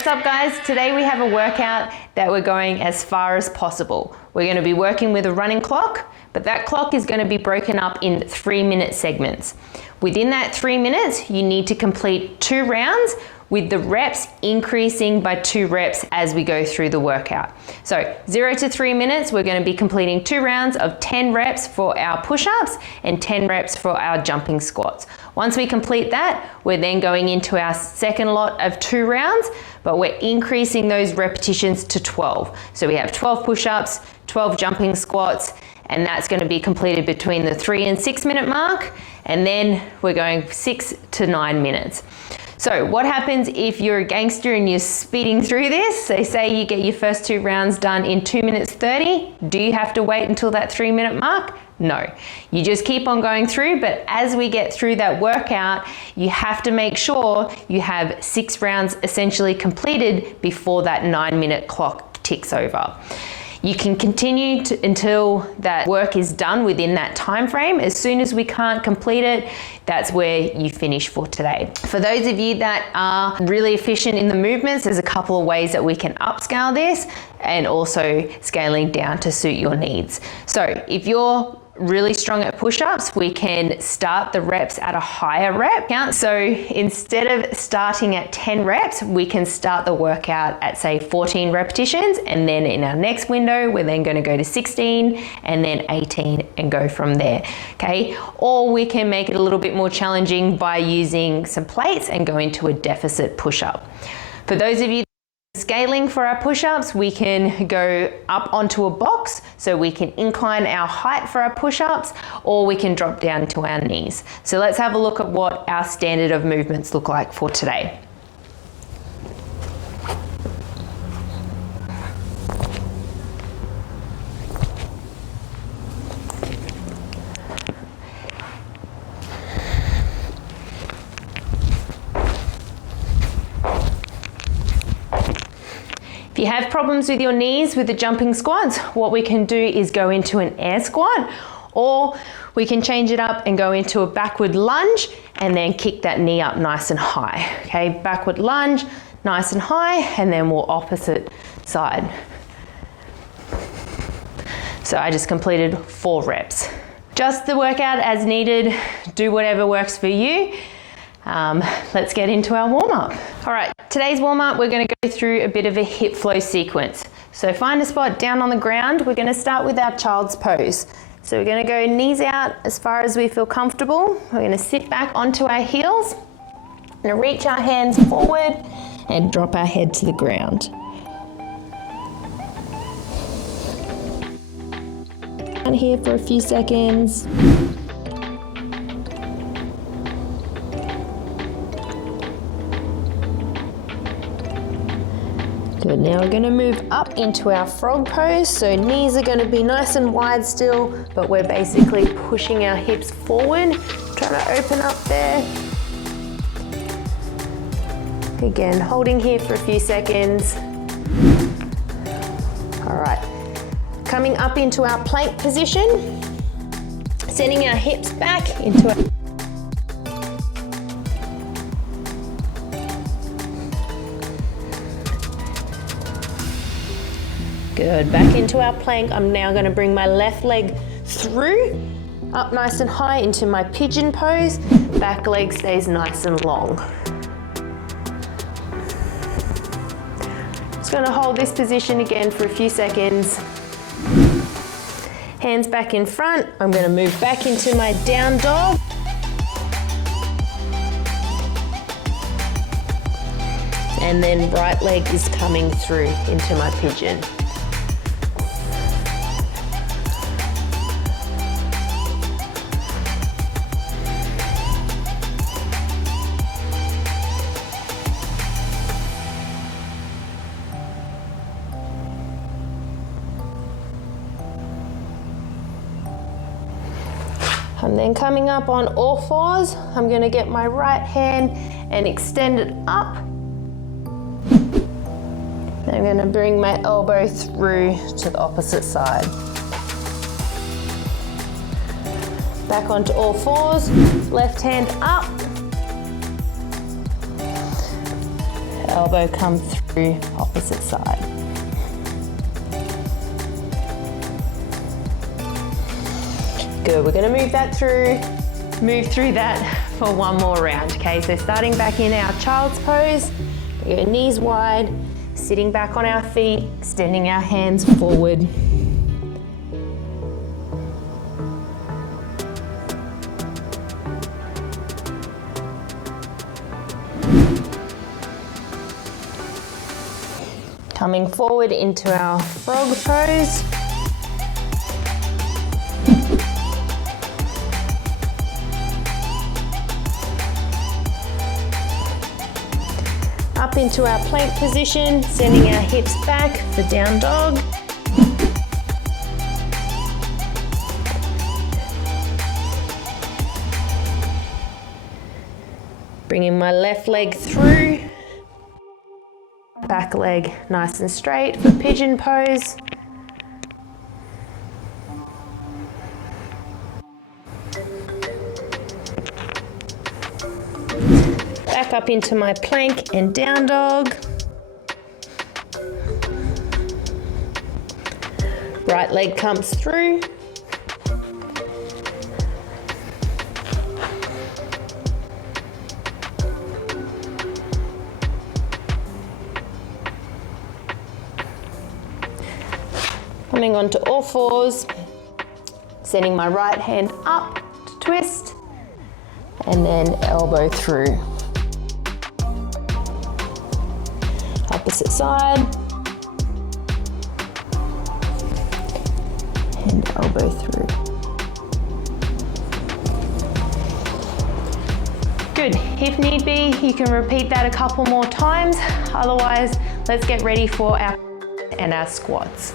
What's up guys? Today we have a workout that we're going as far as possible. We're going to be working with a running clock, but that clock is going to be broken up in 3-minute segments. Within that 3 minutes, you need to complete 2 rounds with the reps increasing by 2 reps as we go through the workout. So 0 to 3 minutes, we're going to be completing 2 rounds of 10 reps for our push-ups and 10 reps for our jumping squats. Once we complete that, we're then going into our second lot of 2 rounds, but we're increasing those repetitions to 12. So we have 12 push-ups, 12 jumping squats, and that's going to be completed between the 3 and 6 minute mark, and then we're going 6 to 9 minutes. So what happens if you're a gangster and you're speeding through this? They say you get your first 2 rounds done in 2 minutes 30. Do you have to wait until that 3 minute mark? No, you just keep on going through, but as we get through that workout, you have to make sure you have 6 rounds essentially completed before that 9-minute clock ticks over. You can continue until that work is done within that time frame. As soon as we can't complete it, that's where you finish for today. For those of you that are really efficient in the movements, there's a couple of ways that we can upscale this and also scaling down to suit your needs. So if you're really strong at push-ups, we can start the reps at a higher rep count. So instead of starting at 10 reps, we can start the workout at say 14 repetitions, and then in our next window, we're then going to go to 16 and then 18 and go from there. Okay, or we can make it a little bit more challenging by using some plates and go into a deficit push-up. For those of you scaling for our push-ups, we can go up onto a box, so we can incline our height for our push-ups, or we can drop down to our knees. So let's have a look at what our standard of movements look like for today. If you have problems with your knees with the jumping squats, what we can do is go into an air squat, or we can change it up and go into a backward lunge and then kick that knee up nice and high. Okay, backward lunge, nice and high, and then we'll opposite side. So I just completed 4 reps. Just the workout as needed, do whatever works for you. Let's get into our warm-up. All right, today's warm-up, we're going to go through a bit of a hip flow sequence. So find a spot down on the ground. We're going to start with our child's pose. So we're going to go knees out as far as we feel comfortable. We're going to sit back onto our heels. We're going to reach our hands forward and drop our head to the ground. Down here for a few seconds. Good, now we're going to move up into our frog pose, so knees are going to be nice and wide still, but we're basically pushing our hips forward, trying to open up there. Again, holding here for a few seconds. All right, coming up into our plank position, sending our hips back into our Good, back into our plank. I'm now going to bring my left leg through, up nice and high into my pigeon pose. Back leg stays nice and long. Just going to hold this position again for a few seconds. Hands back in front. I'm going to move back into my down dog. And then right leg is coming through into my pigeon. I'm then coming up on all fours. I'm going to get my right hand and extend it up. Then I'm going to bring my elbow through to the opposite side. Back onto all fours, left hand up. elbow come through, opposite side. Good, we're gonna move through that for one more round, okay? So starting back in our child's pose, get your knees wide, sitting back on our feet, extending our hands forward. Coming forward into our frog pose. Up into our plank position, sending our hips back for down dog. Bringing my left leg through. Back leg nice and straight for pigeon pose. Back up into my plank and down dog. Right leg comes through. Coming onto all fours, sending my right hand up to twist, and then elbow through. Opposite side, and elbow through. Good, if need be, you can repeat that a couple more times. Otherwise, let's get ready for our squats.